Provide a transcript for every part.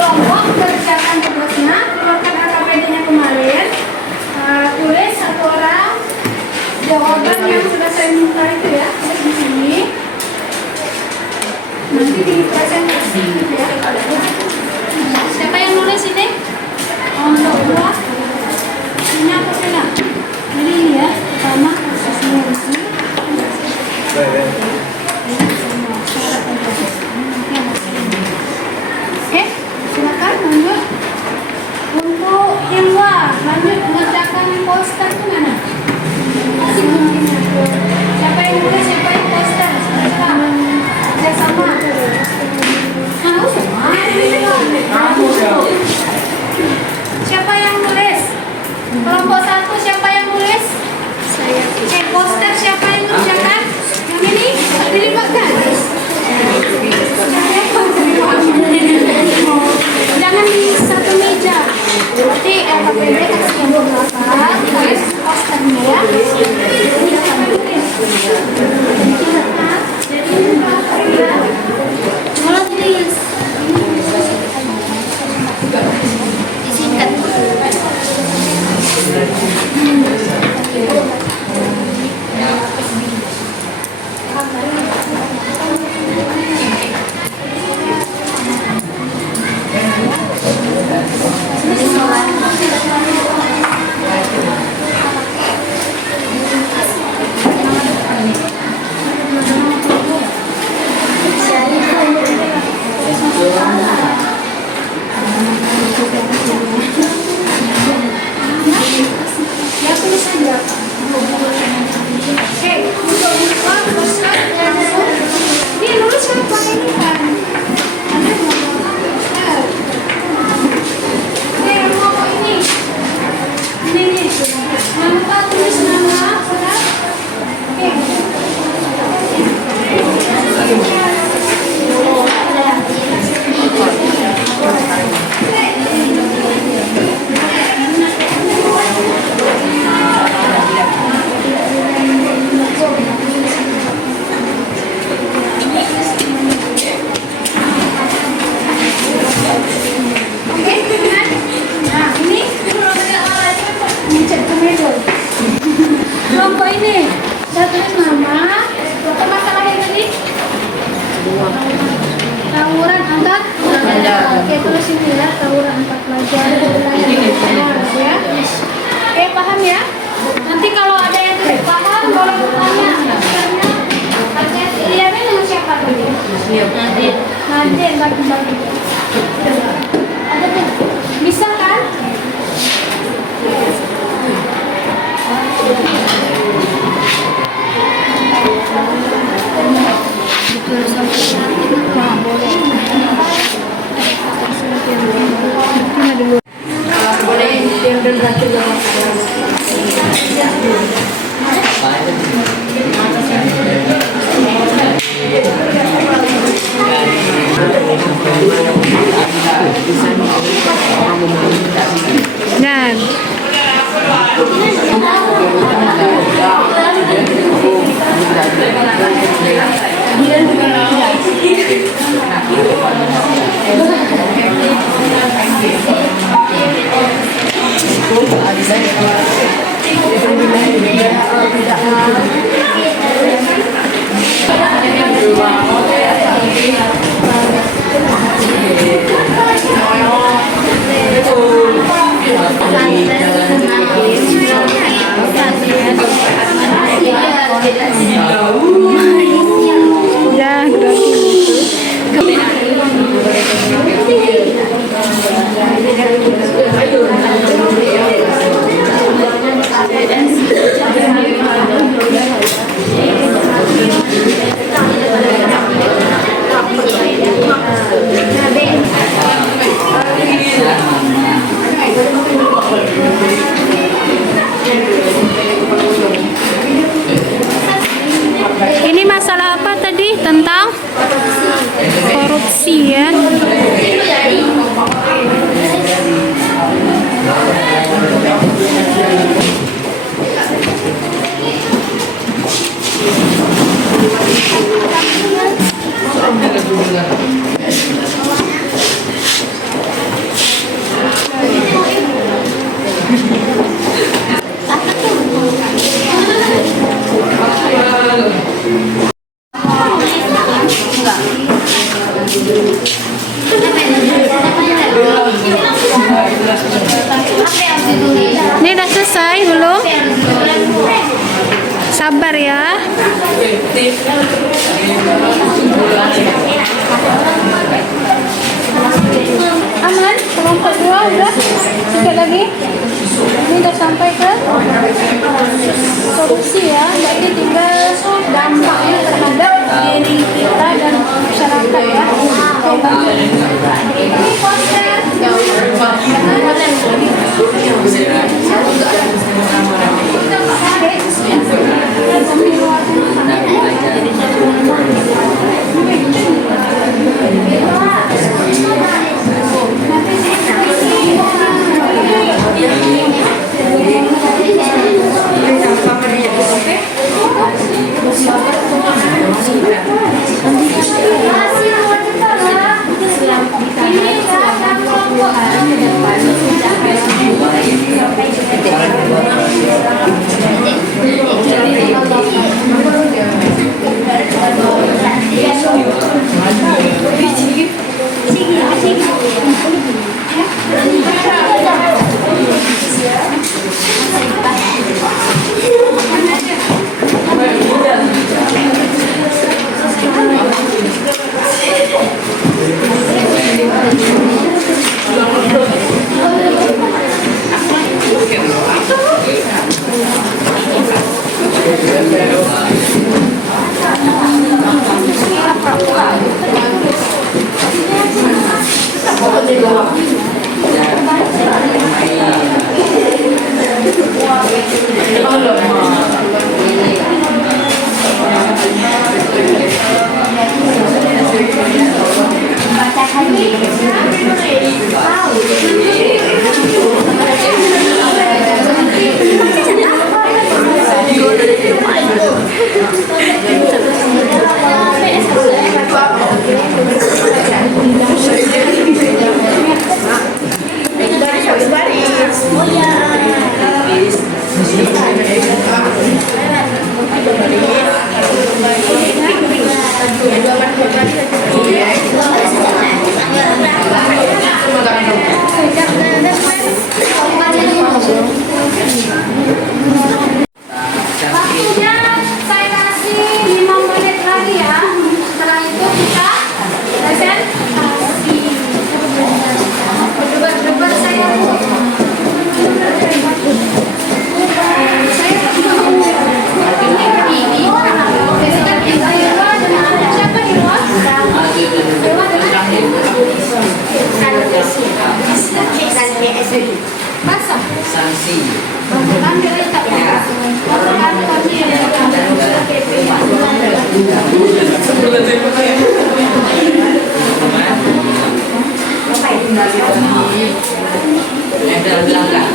kelompok kerjakan tugasnya, keluarkan AKPD-nya kemarin, tulis satu orang jawaban yang sudah saya minta itu ya, di sini. Nanti di presentasi ya. Siapa yang nulis ini? Untuk dua. Ini apa sih nak? Jadi ini ya, pertama posisinya di sini. Oke, silakan lanjut. Untuk Ilwa, lanjut mengerjakan poster itu mana? Siapa yang nulis? Siapa yang poster? Saya sama. Siapa yang nulis? Kelompok 1 siapa yang nulis? Saya. Poster siapa yang ngerjakan? Yang ini dilibatkan. Jangan di satu meja. Berarti LKPD kasih yang beberapa. Tulis posternya ya. Ini akan tulis. Mulai tulis. Disingkat. Ya tulis saja. Oke, untuk buka poster langsung. Ini nulis siapa ini kan? Ada poster. Oke, mau ini. Ini. Tanpa tulis nama, saudara. Oke. Kelompok ini saya tulis nama. Apa masalahnya tadi? Tawuran antar pelajar. Oke, tulis ini ya, tawuran antar pelajar. Ya. Oke, paham ya? Nanti kalau ada yang tidak paham boleh bertanya. Iya, dengan siapa tadi? Nadir bagi-bagi. Ada tuh. Bisa kan? Dan Ini udah selesai belum? Sabar ya. Aman? Kelompok 2 udah? Sedikit lagi? Ini udah sampai ke solusi ya. Berarti tinggal dampaknya terhadap diri kita dan masyarakat ya. Oke, ini poster. Waktunya saya kasih 5 menit lagi ya. Setelah itu kita presentasi. Debat saya. Siapa di luar? Masa? Sanksi. Ambil aja tak ya. Ada belakang.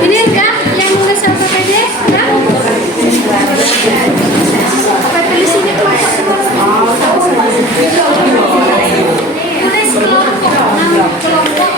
Ini enggak yang nulis apa tadi? Enggak? Pilih sini kelompok. Tulis kelompok. Kelompok.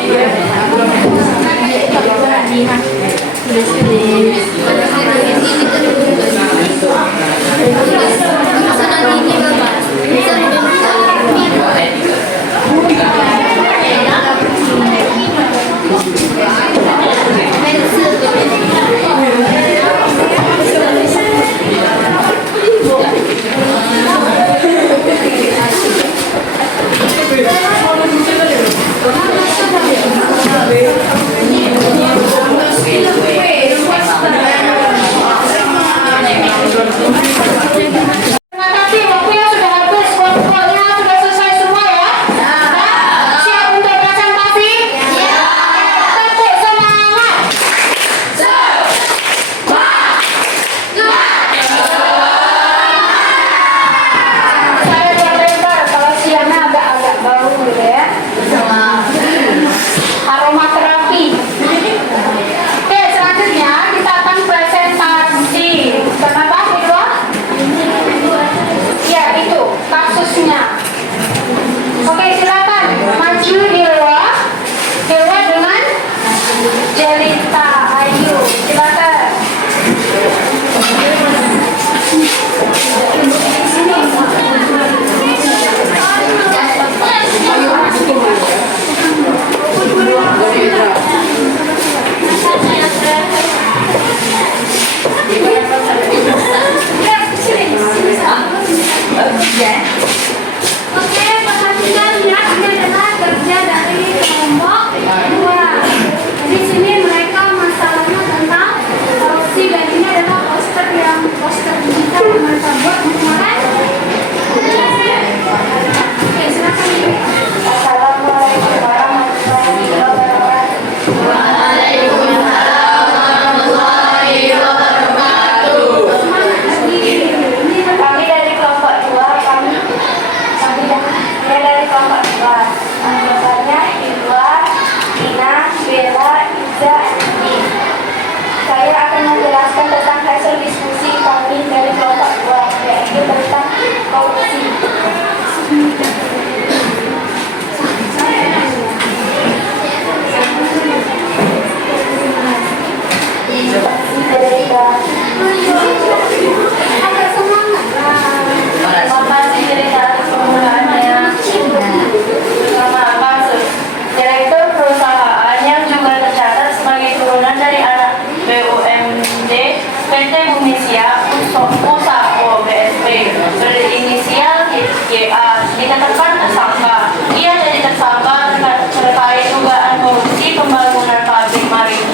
korupsi pembangunan pabrik marine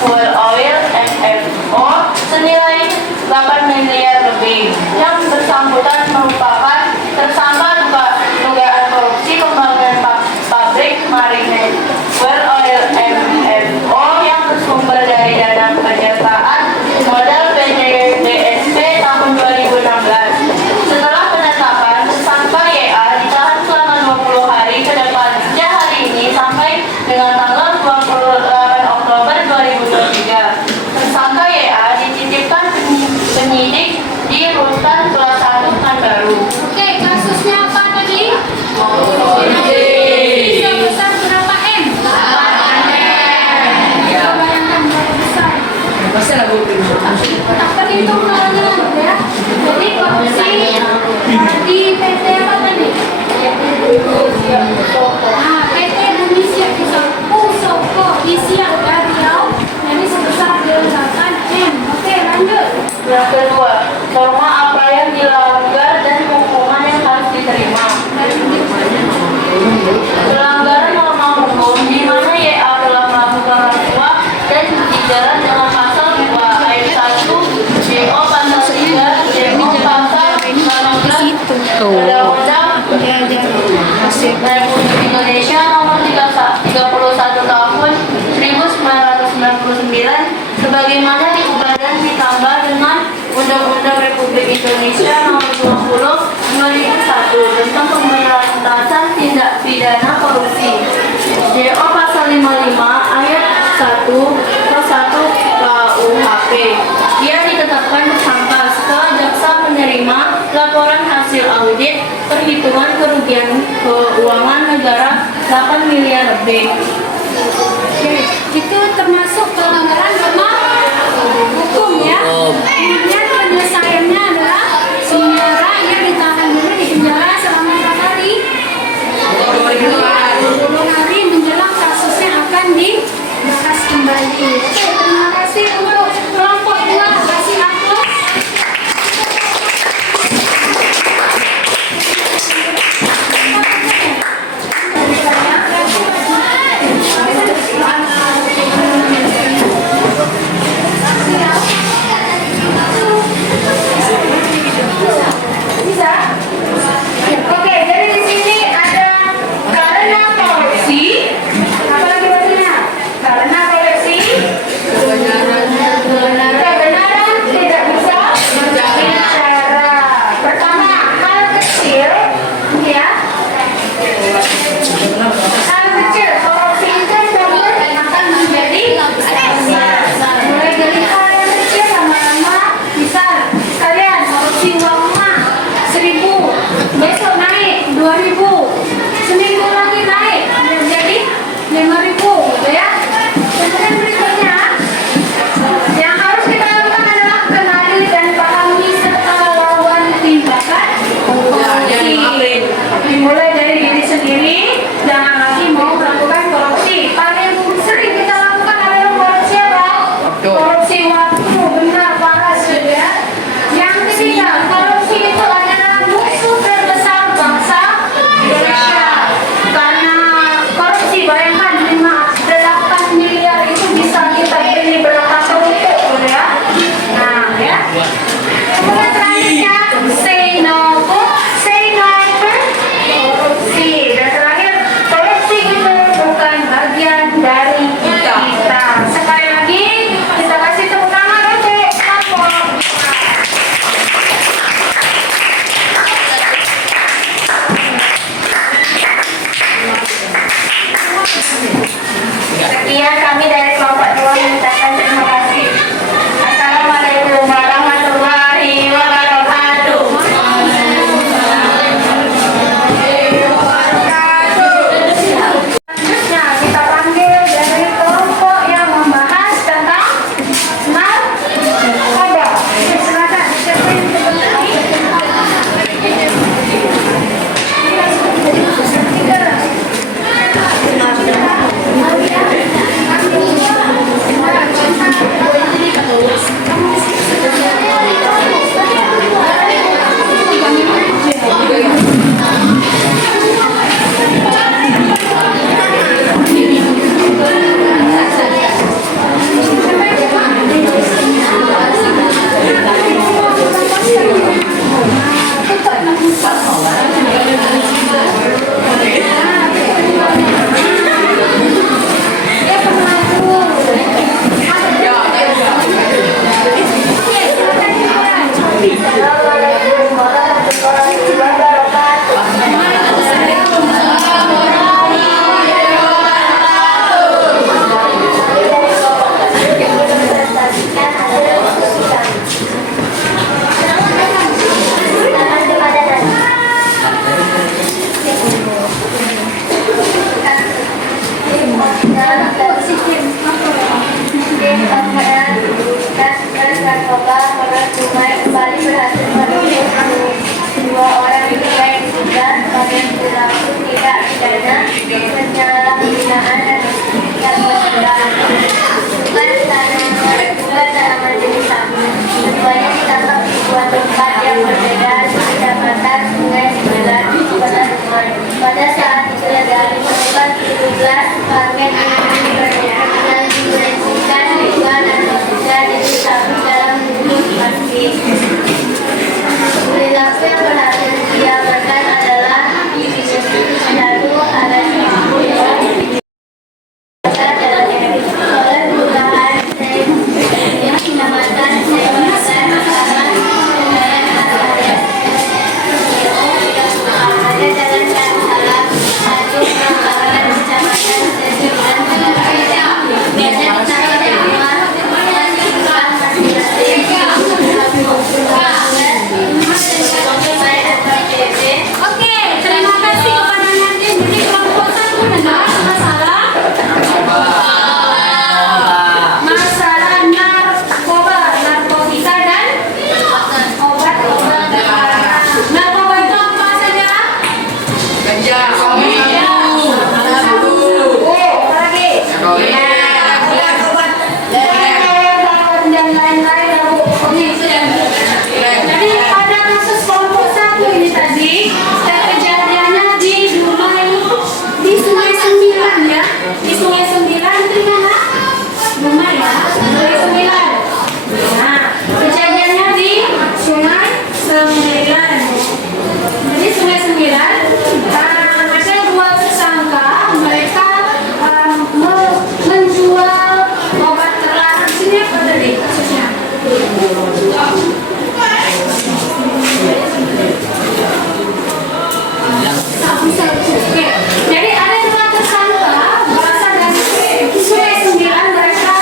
fuel oil MFO senilai 8 miliar lebih. Yang bersangkutan merupakan tersangka dugaan korupsi pembangunan pabrik marine fuel oil MFO yang bersumber dari dana penyertaan modal PDSP tahun 2016. Setelah penetapan, tersangka YA ditahan selama 20 hari ke depan sejak hari ini sampai dengan tanggal 28 Oktober 2023. Tersangka YA dititipkan penyidik di Rutan Kelas 1 Pekanbaru. Oke, kasusnya apa tadi? Sebesar berapa M? Coba bayangkan berapa besar. Tak terhitung nolnya ya. Jadi korupsi di PT apa tadi? Nah, PT Indonesia Pusoko di Siak Riau. Jadi sebesar 8 M. Oke, lanjut. Yang kedua, norma apa yang dilanggar dan hukuman yang harus diterima. Pelanggaran norma hukum di mana YA telah melakukan rasuah dan dijerat dengan pasal 2 ayat 1 JO pasal 3 JO pasal 18 Undang-Undang Republik Indonesia nomor 31 tahun 1999 sebagaimana diubah dan ditambah dengan Undang-Undang Republik Indonesia nomor 20 2001 tentang pemberantasan tindak pidana korupsi. JO pasal 55 ayat 1 KUHP. Dia ditetapkan tersangka setelah jaksa menerima laporan hasil audit perhitungan kerugian keuangan negara 8 miliar lebih. Oke, itu termasuk pelanggaran norma hukum ya. Kemudian penyelesaiannya adalah saudara yang ditahan dulu di penjara selama berapa hari? 20 hari menjelang kasusnya akan dibahas kembali. Oke, terima kasih untuk kelompok 2 kasih aplaus. Oke, jadi di sini ada karena korupsi, apa lagi bacanya? Karena korupsi, kebenaran tidak bisa bicara. Pertama, hal kecil, ya. Hal kecil, korupsi itu akan menjadi besar. Mulai dari hal yang kecil lama-lama besar. Kalian korupsi uang emak 1.000, besok naik 2.000, seminggu lagi naik menjadi 5.000, gitu ya. Kemudian berikutnya yang harus kita lakukan adalah kenali dan pahami serta lawan tindakan korupsi. Dimulai dari diri sendiri, jangan lagi mau melakukan korupsi. Paling sering kita lakukan adalah korupsi apa? Korupsi waktu, benar parah sudah. Yang ketiga, korupsi itu adalah musuh terbesar bangsa Indonesia. Karena korupsi, bayangkan 8 miliar itu bisa kita beli berapa kerupuk, gitu ya. Nah, ya. Kemudian selanjutnya, say no to korupsi. Dan terakhir, korupsi itu bukan bagian dari kita. Sekali lagi, kita kasih tepuk tangan untuk kelompok. Sekian kami dari kelompok 2 mengucapkan terima kasih. Assalamualaikum warahmatullahi wabarakatuh. Selanjutnya kita panggil dari kelompok yang membahas tentang narkoba. Silakan, siapa yang narkoba Polres Dumai kembali berhasil meringkus dua orang pria yang diduga sebagai pelaku tindak pidana penyalahgunaan narkoba. Bukan dalam majelis hakim. Keduanya ditangkap di dua tempat yang berbeda di Kecamatan Sungai Sembilan, Kota Dumai. Pada saat digeledah ditemukan 17 paket yang didistribusikan ribuan narkotika disabu dalam bungkus plastik. Perilaku yang berhasil diamankan adalah satu ada Oke, terima kasih kepada Nadine. Jadi kelompok 1 adalah masalah narkoba, narkotika dan obat-obat terlarang. Narkoba itu apa saja? Ganja, kopi, Apa lagi? Dan lain-lain ya Bu. Pokoknya itu ya. Jadi pada kasus kelompok 1 ini tadi kejadiannya di Dumai, di Sungai Sembilan ya, di Sungai Sembilan itu di mana? Dumai ya, Sungai Sembilan. Nah, kejadiannya di Sungai Sembilan. Jadi Sungai Sembilan ada dua tersangka, mereka menjual obat terlarang. Sini apa tadi kasusnya? Oke. Jadi ada dua tersangka berasal dari Sungai Sembilan, mereka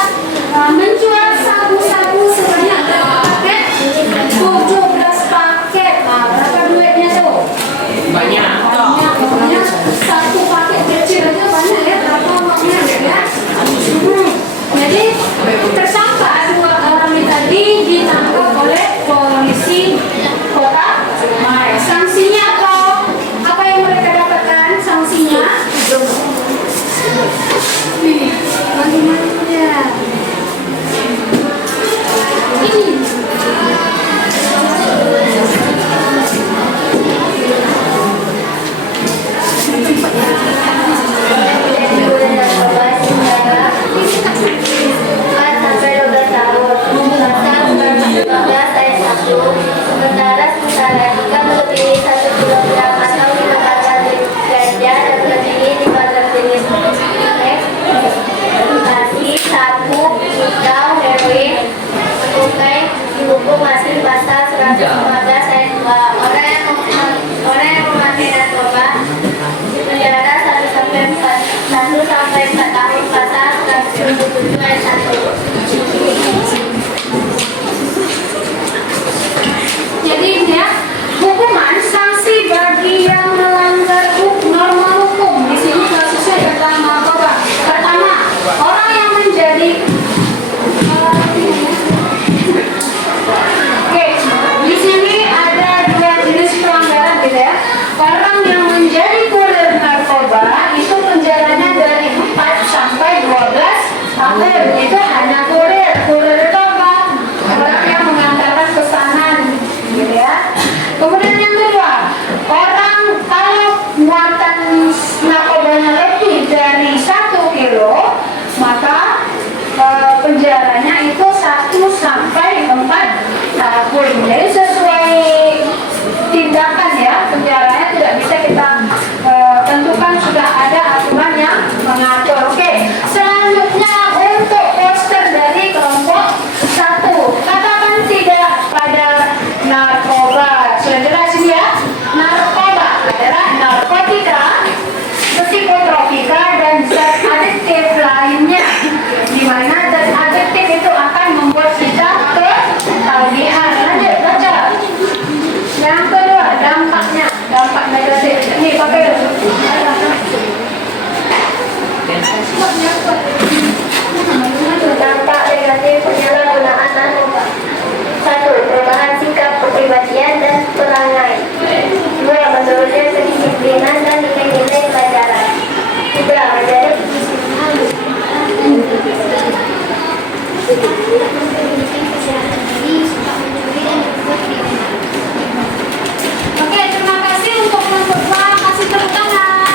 menjual sabu-sabu sebanyak berapa paket? 17 paket. Nah, berapa duitnya tuh? banyak. Pokoknya satu paket kecil aja banyak ya, berapa uangnya ya? Jadi tersangka dua orang ini tadi ditangkap oleh polisi kota Dumai. Sanksinya apa? Apa yang mereka dapatkan? Sanksinya? Bagaimana ya? Ini. Sementara jika melebihi 1 kilogram atau 5 kg ganja dan melebihi 15 jenis ekstasi, sabu, putau, heroin, cukai dihukum masih pasal 115 ayat 2. Orang yang memakai narkoba dipenjara 1 sampai 4 tahun pasal 177 ayat 1. Jadi ya, hukuman sanksi bagi yang melanggar norma hukum di sini sudah sesuai dengan narkoba. Pertama, orang yang menjadi Oke, di sini ada dua jenis pelanggaran gitu ya. Orang yang menjadi kurir narkoba itu penjaranya dari 4 sampai 12 tahun. Itu hanya Dampak negatif penyalahgunaan narkoba. 1. Perubahan sikap kepribadian dan perangai. 2. Menurunnya kedisiplinan dan nilai-nilai pelajaran. 3. Menjadi Oke, terima kasih untuk kelompok 2. Kasih tepuk tangan.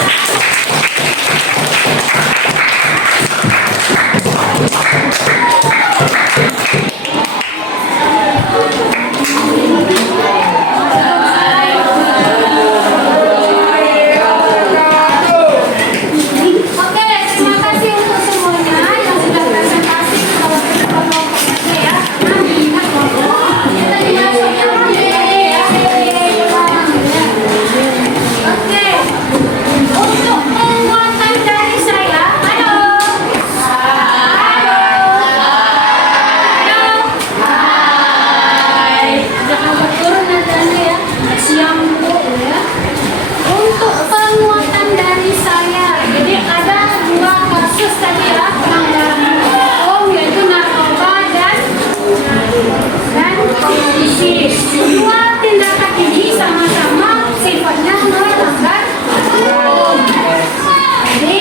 Oke, terima kasih untuk semuanya yang sudah presentasi kalau kelompok tadi ya. Nanti ingat bahwa kita dimasuk yang ya. Oke, untuk penguatan dari saya, halo. Jangan berturun nadanya ya. Siang dulu ya. Untuk penguatan dari saya, jadi ada 2 kasus tadi ya, pelanggaran hukum yaitu narkoba dan komodisi. 2 tindakan ini sama-sama sifatnya melanggar hukum. Jadi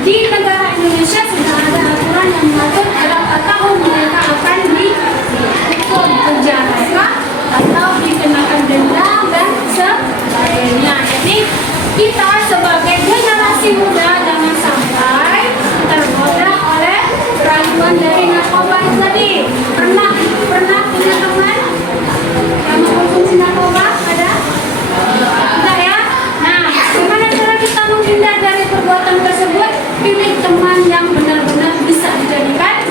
di negara Indonesia sudah ada aturan yang mengatur berapa tahun mereka akan dihukum penjara atau dikenakan denda dan sebagainya. Jadi kita sebagai generasi muda jangan sampai tergoda oleh rayuan dari narkoba itu tadi. Pernah punya teman yang mengkonsumsi narkoba? Ada? Tidak ya? Nah, gimana cara kita menghindar dari perbuatan tersebut? Pilih teman yang benar-benar bisa dijadikan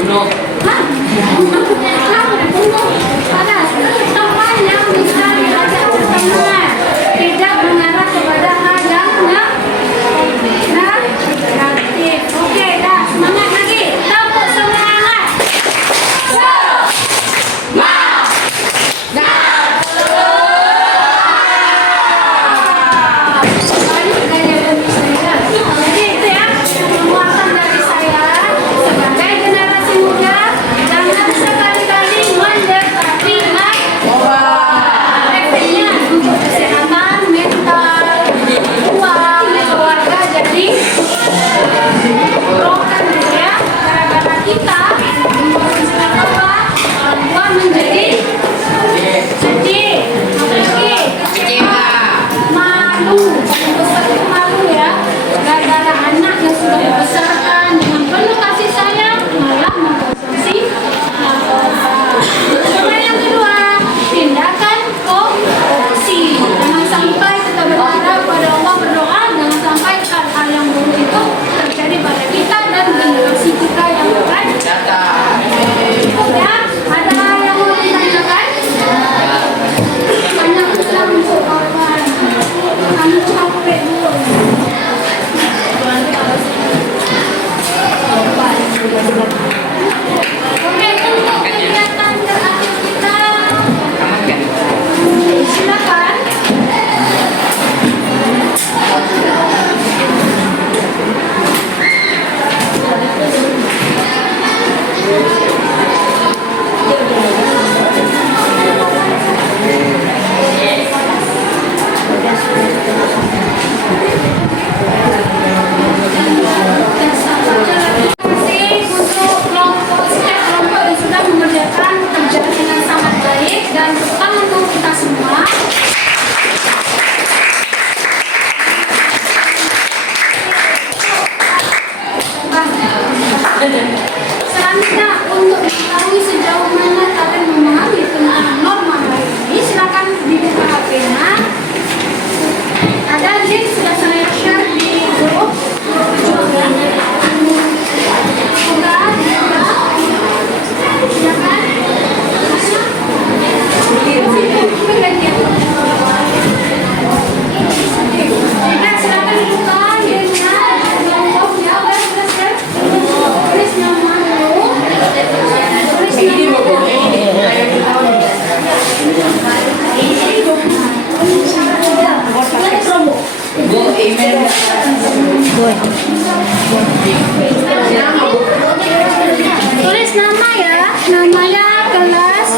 Tulis nama ya, namanya kelas.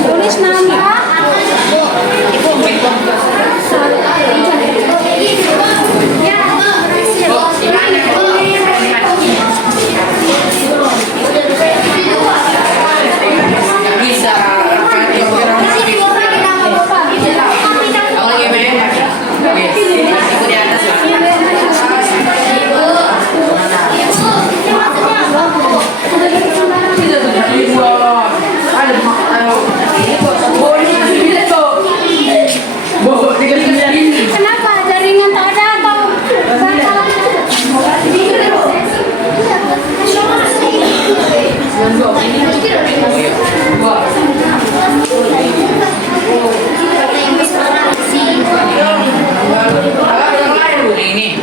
Tulis nama. Ya, Bisa. Awalnya gimana? Aku di atas lah. Kenapa jaringan tak ada atau Ini.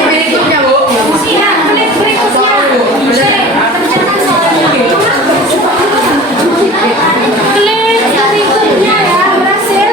Berikutnya, Bu. Berikutnya ya, berhasil.